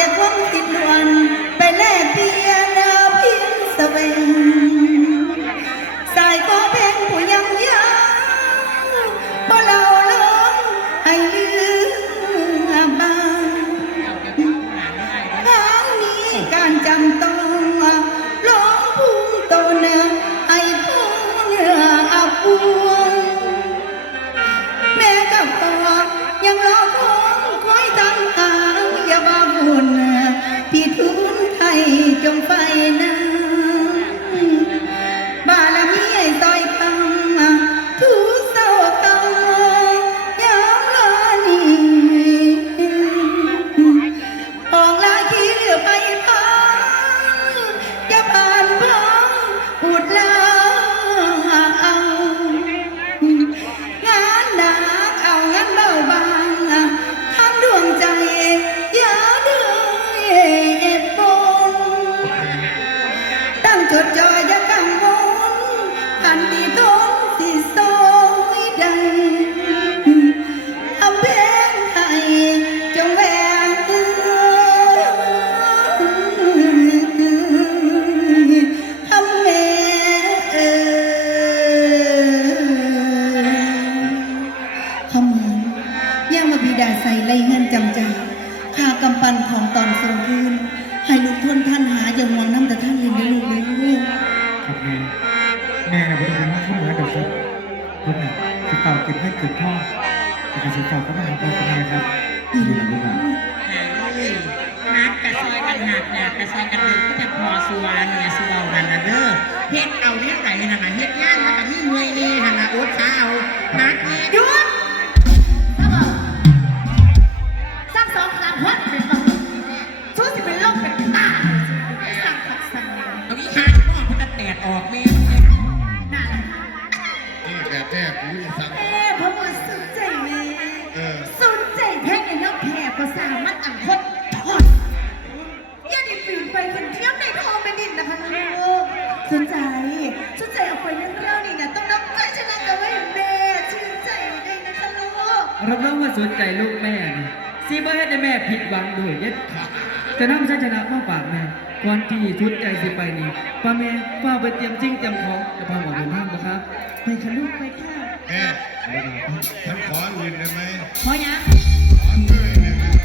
จาความติดลวนไปแลกเปลี่ยน ไล่เงินจำจาค่ากำปั้นของตอนทรงคืนให้ลูกทุนท่านหาอย่างหวังน้ำแต่ท่านเรียนได้ลูกเลยลูกครับแม่แม่น่ะบ่ต้องเป็นข้าเหมือนเดิมครับเพิ่นน่ะสิเป่าเก็บให้เกิดพ่อแต่ก็สิเป่าก็มาหาพ่อกับแม่ครับดีแล้วลูกอะหาเลยนักกระซอยกันหักหนักกระซอยกันเดินก็จะพอสุวรรณเนี่ยสุวรรณนั่นนะเด้อเฮ็ดเอาเฮ็ดไหนนั่นน่ะเฮ็ดย่า วันเป็นบ่ชูสิเป็นโรคเป็นตาสั่งขัดสั่งเอาอีหาพ่อมันจะแตกออกแม่เนี่ยน่านี่แบบแท้กูนี่สั่งแม่พระบุตรสนใจแม่เออสนใจแพ็กในน้ำแพร่ภาษามันอันคดทอดอย่าด้ปีนไปคนเที่ยวในทองเป็นดินนะคะลูกสนใจสนใจเอาไปเรื่งเล่านี่นะต้องนับใจชนะกันไว้แม่ชื่นใจได้นะคะลูกรับรองว่าสนใจลูกแม่ นี่ซีบ่ให้ได้แม่ผิดหวังด้วยเด็ดขาดจะนำชัยชนะมาฝากแม่ก่อนที่ชุดใจสิไปนี่ป้าแม่ป้าไปเตรียมจริงเตรียมของจะพาหมอเดินทางบ่ครับ ไปค่ะลูกไปค่ะแม่ฉันขออื่นได้ไหมพอยังข